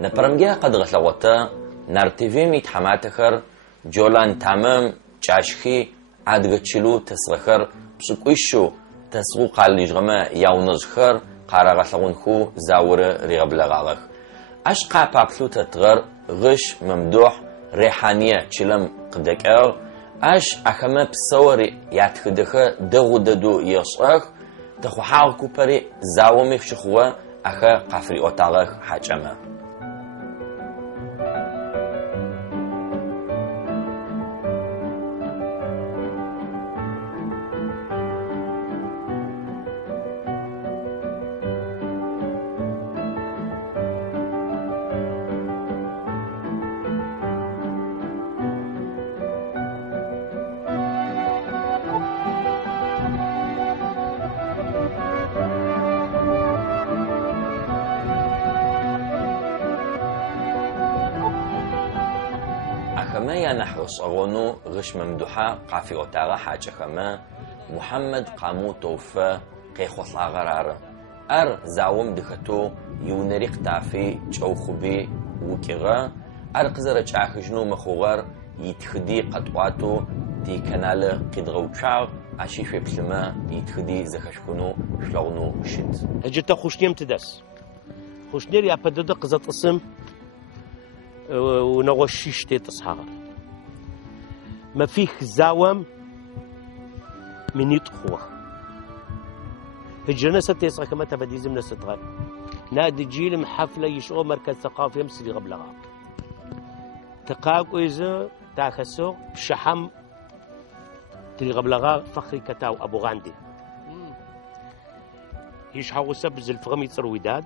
نبرمجة قد غلطة نرتيفي ميتحماتخر جولان تمام جاشخي عدغتشلو تسغخر بسكويشو تسغو قاليج غما ياونزخر قارغلغون خو زاور ريغبلغاغ اش قابابلو تتغر غش ممدوح ريحانية چلم قدكاغ اش اخما بصوري ياتخدخه دغو ددو يصخ تخو حاغ كوبري زاومي فشخوه اخا قفري اوتاغ حاجمه خما نحو صغونو غش ممدوحة قافي اوتاغا حاجة خما محمد قامو توفى قيخوص غرار زاوم دختو يونريق تافي جوخبي وكيغا قزر جاخجنو مخوغر يتخدي قطواتو دي كنال قدغوشاغ عشي في بسما يتخدي زخشكونو شلونو شد اجتا خوشنيم تدس خوشنير يا بدد قزت اسم ونغشيش تصحار ما فيه زاوم من يتخوه هجرنا ستيسغ كما تفديزم نستغل نادي جيل محفلة يشغو مركز ثقافي يمسلي غبلغا تقاق إذا تاخسو شحم تلي غبلغا فخري كتاو أبو غاندي يشحو سب زلفغم يتصر وداد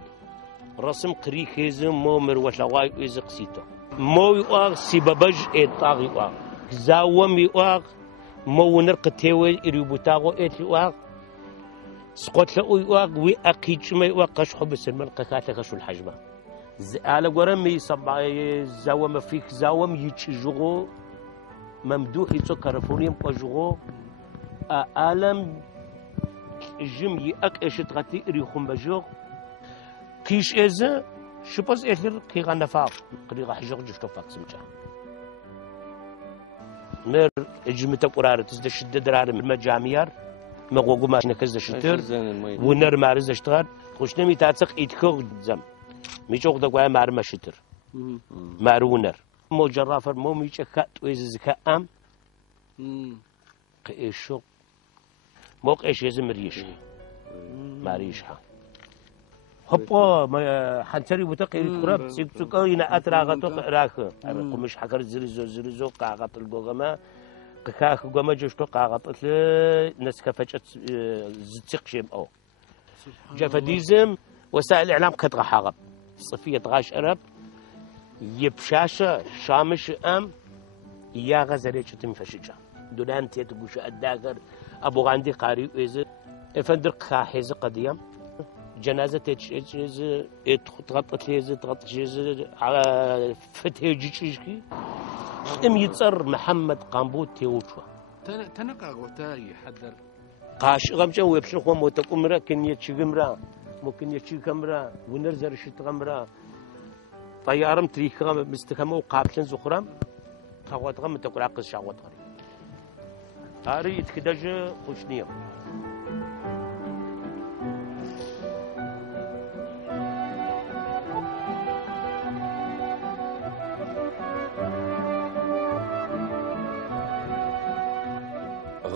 رسم قري خيزم مو مروش لواي إذا قسيتو مو يواغ سيبابج إطاغ يواغ زاوم يواغ مو نرقتيوي إريبوتاغو إت يواغ سقط له يواغ وي أقيج ما يواغ قشحو بسلمان قكاتة قشو الحجمة على قرمي صبع زاوم فيك زاوم يتشجغو ممدوح يتو كارفونيم قجغو أعلم جم يأك إشتغتي إريخم بجوغ كيش إذا شو بس إثر كيغا نفاق قريغا حجر جشتو فاق سمجا مر إجمتا قرارة تزد شدد رارة المجامير مغوغو ماش نكز دشتر ونر مارز دشتغار خوش نمي تاتسق إتكوغ زم ميشوغ دقوايا مار مشتر مار ونر مو جرافر مو ميشا خات ويز زكاء أم قيشو موق إيش يزم ريش ماريشها هبا ما حنتري بتقي الكراب سيكتوكا ينا أتراغتو راخ قمش حكر زرزو قاغط الجوجما قاخ جوجما جشتو قاغط نسكفتش زتق شيم أو جفديزم وسائل الإعلام كتغ حاغب صفية غاش أرب يبشاشة شامش أم يا غزريش تنفشجا دولان تيتبوش الداغر أبو غاندي قاري إذا إفندر قاحيز قديم جنازة تجهز تغطت ليز تغطت جيز على فتح جيشكي ام يتصر محمد قامبوت تيوشوا تنقع وتاي حدر قاش غمجا ويبشر خو موتكمرا كن يتشغمرا ممكن يتشغمرا ونرزر شتغمرا طيارم تريخ مستكمو وقابشن زخرم تغوت غم تقراقز شاوت غري هاري يتكدج خوشنيه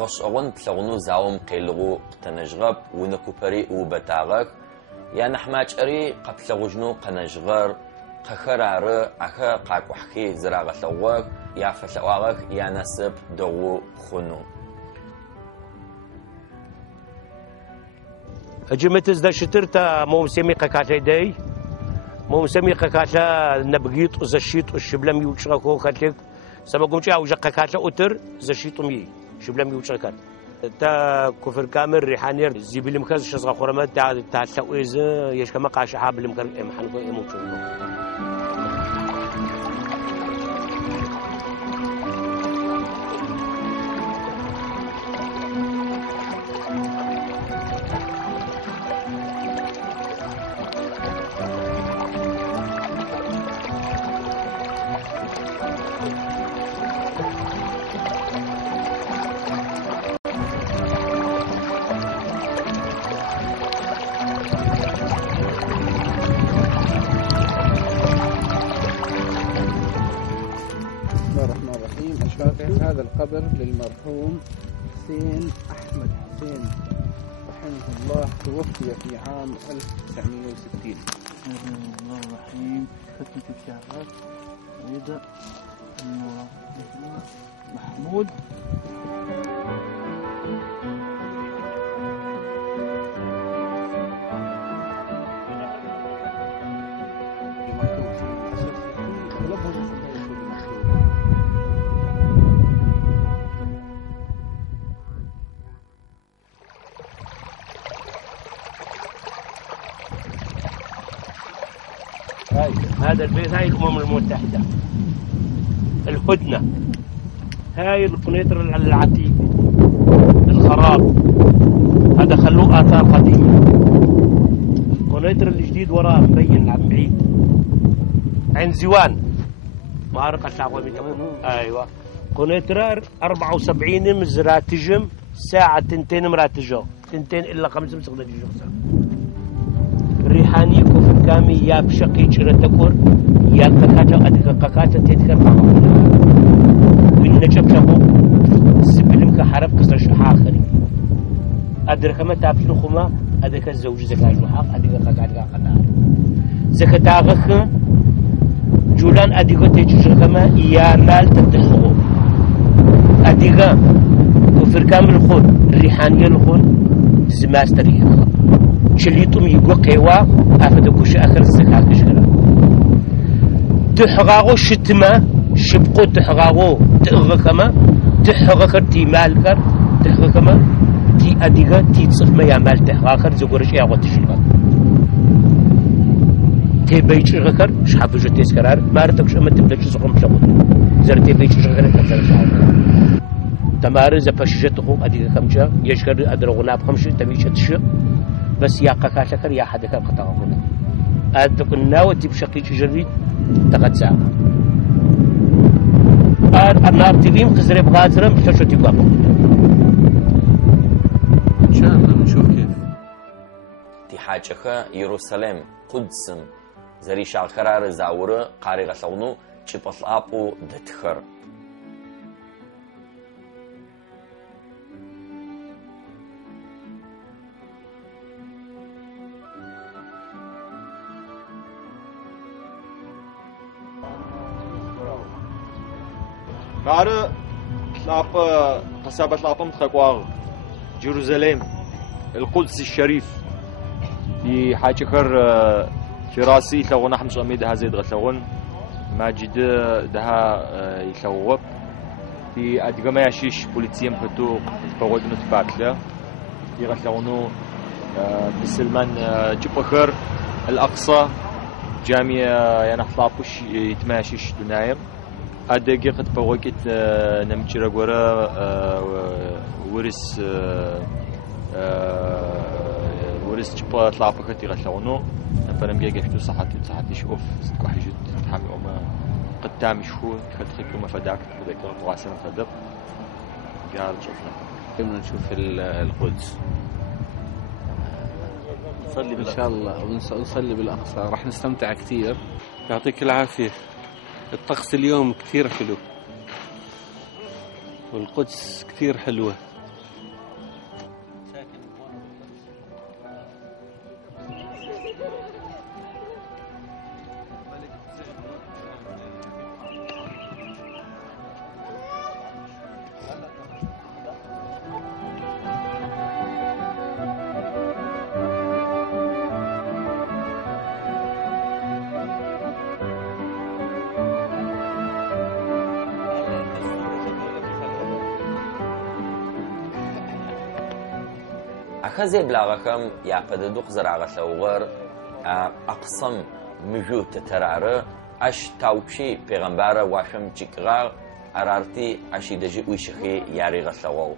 غش أون بلغنو زاوم قيلغو قتنجغب ونكوبري وبتاغك يا نحماج أري قبلغجنو قنجغر قخرار أخا قاقوحكي زراغ لغوك يا فتلواغك يا نسب دغو خنو أجمت إذا شترت موسمي قكاتي داي موسمي قكاتا نبغيت زشيت الشبلم يوشغكو خاتلك سبقوم جا وجا قكاتا أتر زشيتمي شبلم يوشغكات تا كفر كامل ريحانير زيبلي مكاز شزغا خرمات تا تاويز يشكما قاش حاب المكر محنكو يموتشو هذا القبر للمرحوم حسين أحمد حسين رحمه الله، توفي في عام 1960. بسم الله الرحمن الرحيم. ختمة الشعرات رضا محمود. هذا البيت هاي الأمم المتحدة، الهدنة، هاي القنيطر العتيق، الخراب هذا خلوه آثار قديمة. القنيطر الجديد وراه مبين عم بعيد عين زوان ما أعرف الشعب أيوة. قنيطر 74 مزراتجم ساعة 2 مراتجو 2 إلا 5 مسخدة جوسا. ريحاني كفر كامي يا بشقي شرتكور يا كاكاتا أدك كاكاتا تذكر وين نجب شابو سبلم كحرب كسر شحاخري أدرك ما تابشلو خما أدك الزوج زكاة شحاخ أدك كاكاتا قنار زكاة غخ جولان أدك تيجي خما يا مال تدخو أدك كفر كامل خون ريحاني الخون زماستري شليتم يقول قيوا أفدكوش آخر الزكاة كشكرا تحغاغو شتما شبقو تحغاغو تأغكما تحغاكر تي مالكر تحغاكما تي أديغا تي تصفما يا مال تحغاكر زغورش ياغو تشلغا تي بيش غكر شحافو جو تيسكرار مارتكش أما تبدأش زغم شغل زر تي بيش غكر تبدأ شعر تمار زفاشجتخو أديغا كمجا يشكر أدرغناب خمشي تميشة تشق بس يا قاكاشكر يا حدك قطعونا أدقنا ودي بشقي جريد تقد ساعة النار تبين قزرب غازرم شو تقابل إن شاء الله نشوف كيف. تي حاجة يروساليم قدسم زري شاخرار زاورة قاري غسونو تشبص أبو دتخر نار تلاب قصابة تلابم تخقواغ جيروزاليم القدس الشريف في حاجكر فراسي ثونا حمص أميد هزيد غثون ماجد دها يثوب في أدقما يشيش بوليتيم فتو تبغودنو تبعتله يغثونو بسلمان جبخر الأقصى جامعة ينحطابوش يتماشيش دنايم أدقي قد بوقت نمشي رجورا ورس ورس جبا طلع بكتي غثونو فنمجي جفتو صحتي شوف كحجت تحمي وما قد تعمل شو تخلي ما فداك تذكر تواسم فدق قال شوفنا كنا نشوف القدس نصلي إن شاء الله ونصلي بالأقصى راح نستمتع كثير. يعطيك العافية. الطقس اليوم كثير حلو والقدس كثير حلوة. أخذ بلاغكم يا قددوق زرع غثوغر أقسم مجوت ترعر أش تاوبشي پیغمبر واشم جيكغا أرارتي أشي دجي ويشخي ياري غثوغو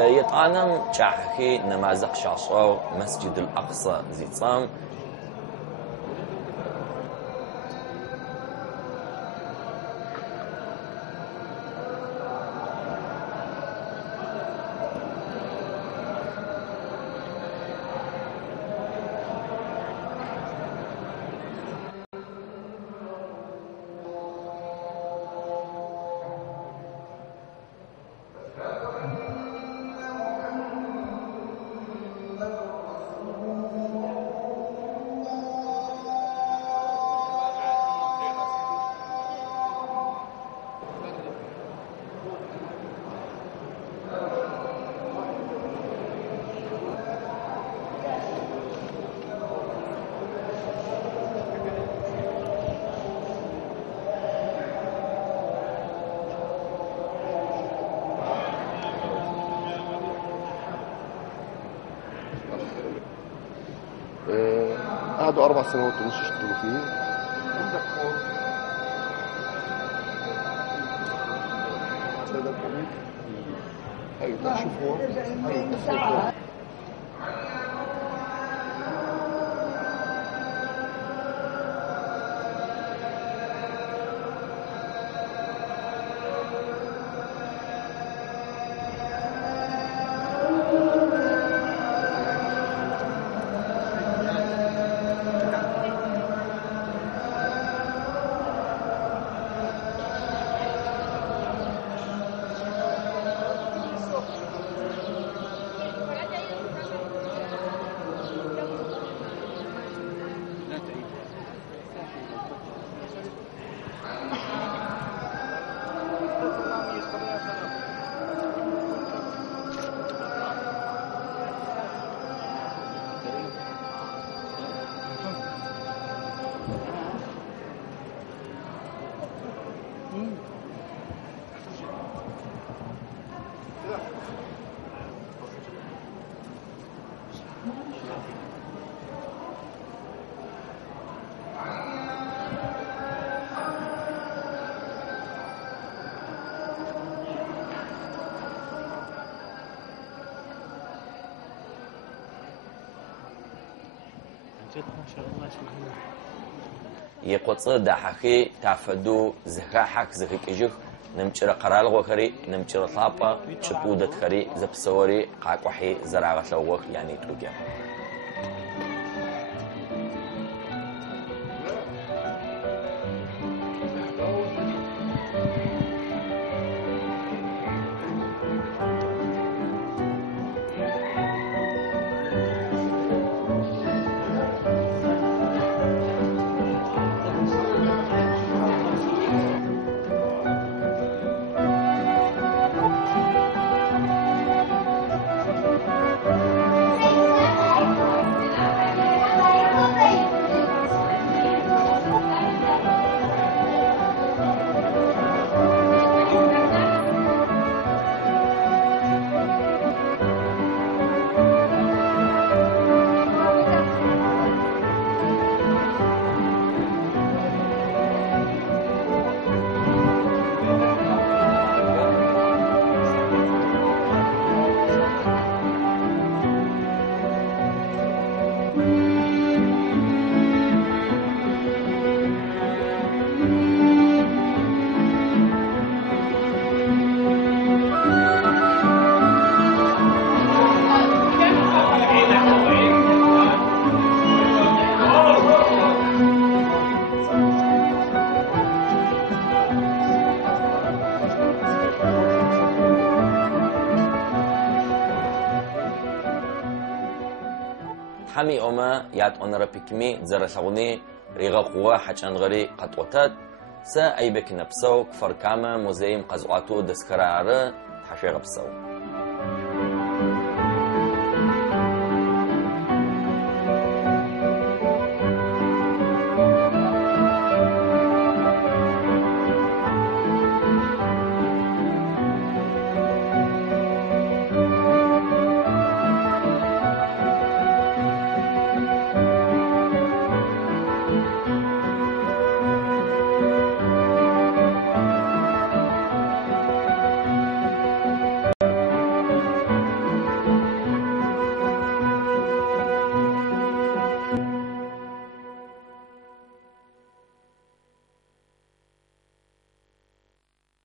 يطانم شاحكي نمازق شاصو مسجد الأقصى زيتصام قعدوا 4 سنوات ونص يشتغلوا فيه. عندك هون هذا الكمين. ايوه شوف هون، ايوه يقصر دحكي تافدو زخاحك زخيكجخ نمشر قرال غوكري نمشر طابا شبودة خري زبسوري قاقوحي زراغة لوغ يعني توجه حمي أما يات أنرا بكمي زرسوني ريغا قوة حجان غري قطوتات سا أي بك نبسو كفر كاما موزيم قزواتو دسكرار حشي غبسو